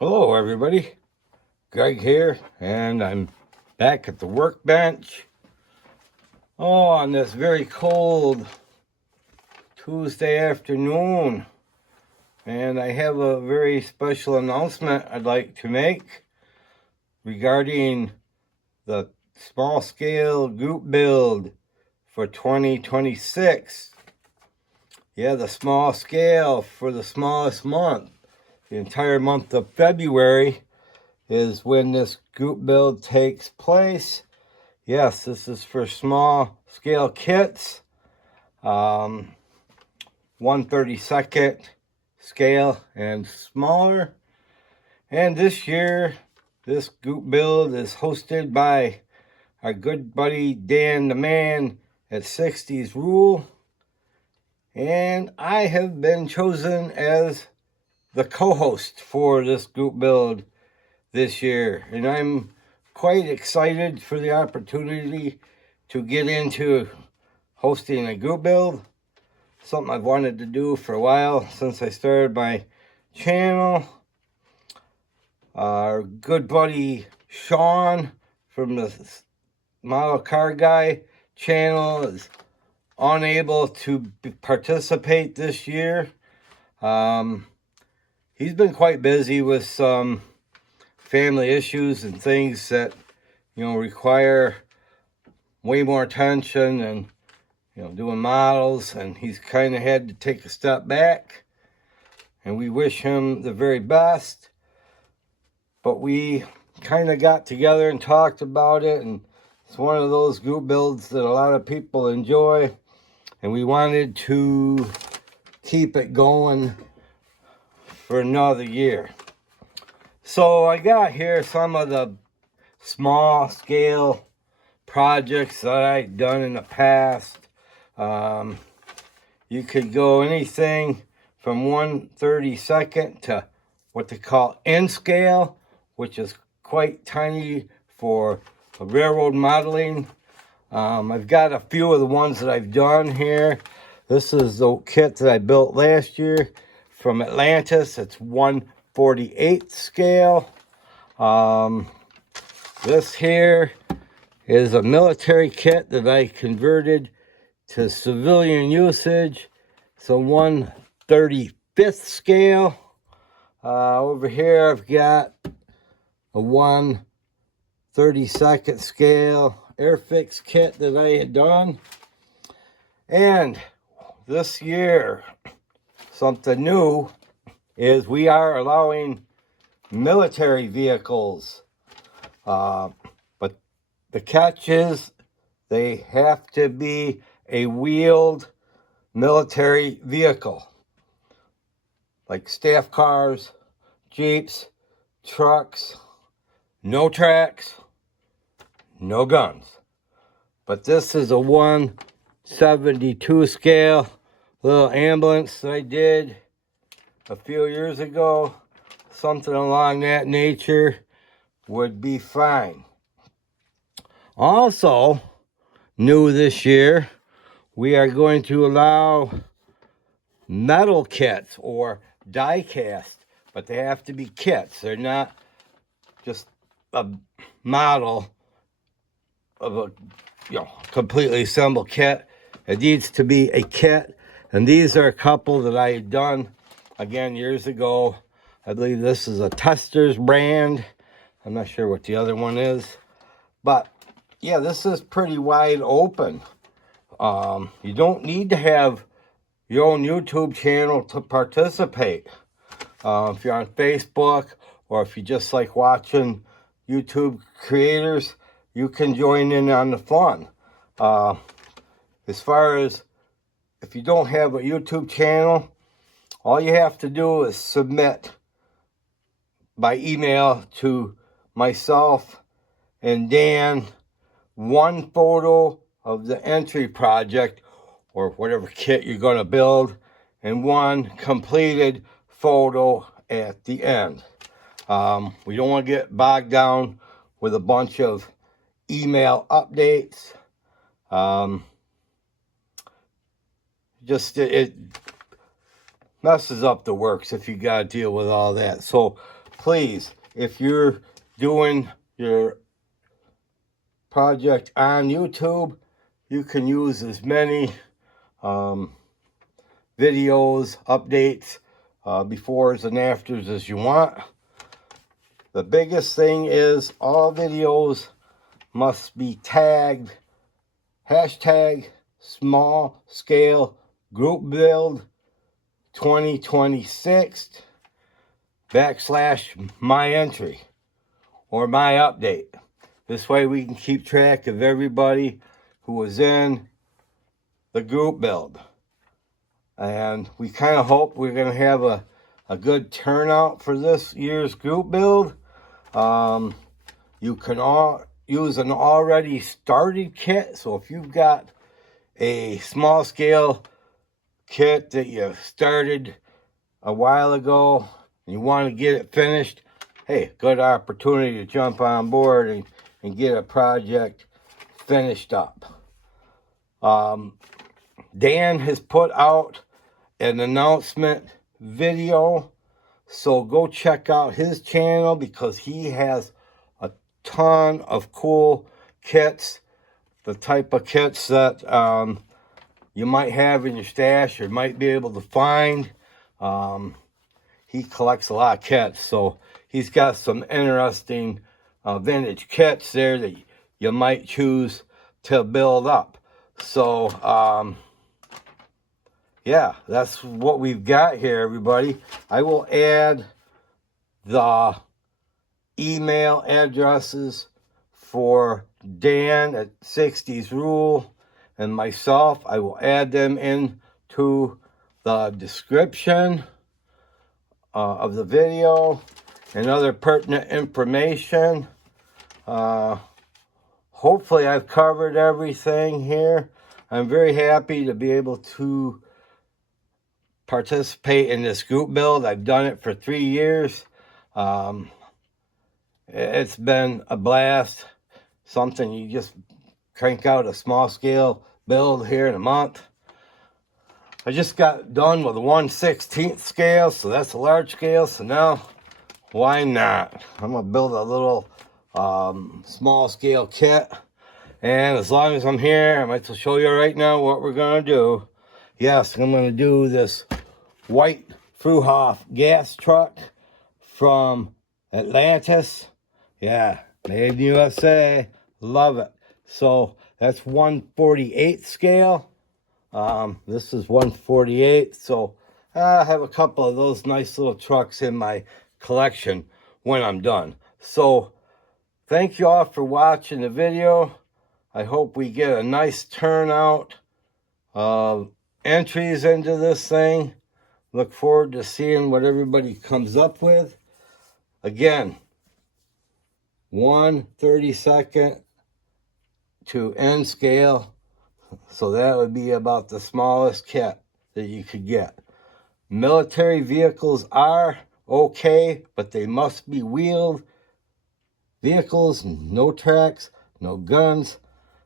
Hello, everybody. Greg here, and I'm back at the workbench. On this very cold Tuesday afternoon, and I have a very special announcement I'd like to make regarding the small scale group build for 2026. Yeah, the small scale for the smallest month. The entire month of February is when this group build takes place. Yes, this is for small scale kits, 1/32 scale and smaller. And this year, this group build is hosted by our good buddy Dan the Man at 60s Rule. And I have been chosen as the co-host for this group build this year. And I'm quite excited for the opportunity to get into hosting a group build. Something I've wanted to do for a while since I started my channel. Our good buddy Sean from the Model Car Guy channel is unable to participate this year. He's been quite busy with some family issues and things that, require way more attention and, doing models, and he's kind of had to take a step back, and we wish him the very best. But we kind of got together and talked about it, and it's one of those group builds that a lot of people enjoy, and we wanted to keep it going for another year. So I got here some of the small scale projects that I've done in the past. You could go anything from 1/32 to what they call N scale, which is quite tiny for railroad modeling. I've got a few of the ones that I've done here. This is the kit that I built last year from Atlantis. It's 1/48 scale. This here is a military kit that I converted to civilian usage. So 1/35 scale. Over here I've got a 1/32 scale Airfix kit that I had done. And this year, something new is we are allowing military vehicles. But the catch is they have to be a wheeled military vehicle, like staff cars, jeeps, trucks, no tracks, no guns. But this is a 1/72 scale little ambulance that I did a few years ago. Something along that nature would be fine. Also, new this year, we are going to allow metal kits or die cast, but they have to be kits. They're not just a model of a completely assembled kit. It needs to be a kit, and these are a couple that I had done again years ago. I believe this is a Testors brand. I'm not sure what the other one is, but yeah, this is pretty wide open. You don't need to have your own YouTube channel to participate. If you're on Facebook, or if you just like watching YouTube creators, you can join in on the fun. As far as if you don't have a YouTube channel, all you have to do is submit by email to myself and Dan one photo of the entry project or whatever kit you're going to build, and one completed photo at the end. We don't want to get bogged down with a bunch of email updates. It messes up the works if you got to deal with all that. So please, if you're doing your project on YouTube, you can use as many videos, updates, befores and afters as you want. The biggest thing is all videos must be tagged hashtag small scale group build 2026 / my entry or my update. This way we can keep track of everybody who was in the group build. And we kind of hope we're going to have a good turnout for this year's group build. You can all use an already started kit. So if you've got a small scale kit that you started a while ago and you want to get it finished, hey, good opportunity to jump on board and get a project finished up. Dan has put out an announcement video, so go check out his channel because he has a ton of cool kits, the type of kits that you might have in your stash or might be able to find. He collects a lot of kits, so he's got some interesting vintage kits there that you might choose to build up. So yeah, that's what we've got here, everybody. I will add the email addresses for Dan at 60s Rule and myself. I will add them into the description of the video and other pertinent information. Hopefully I've covered everything here. I'm very happy to be able to participate in this group build. I've done it for 3 years. It's been a blast. Something you just crank out a small scale build here in a month. I just got done with a 1/16 scale, so that's a large scale. So now, why not? I'm gonna build a little small scale kit. And as long as I'm here, I might as well show you right now what we're gonna do. Yes, I'm gonna do this white Fruhoff gas truck from Atlantis. Yeah, made in USA. Love it. So that's 1/48 scale. This is 1/48. So I have a couple of those nice little trucks in my collection when I'm done. So thank you all for watching the video. I hope we get a nice turnout of entries into this thing. Look forward to seeing what everybody comes up with. Again, 1/32 to N scale. So that would be about the smallest kit that you could get. Military vehicles are okay, but they must be wheeled vehicles, no tracks, no guns.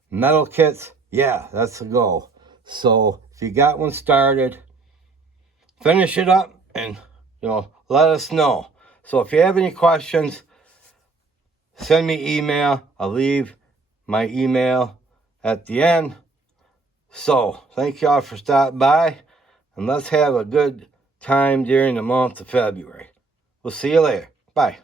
Metal kits, yeah, that's a go. So if you got one started, finish it up and, let us know. So if you have any questions, send me email. I'll leave my email at the end. So thank y'all for stopping by, and let's have a good time during the month of February. We'll see you later. Bye.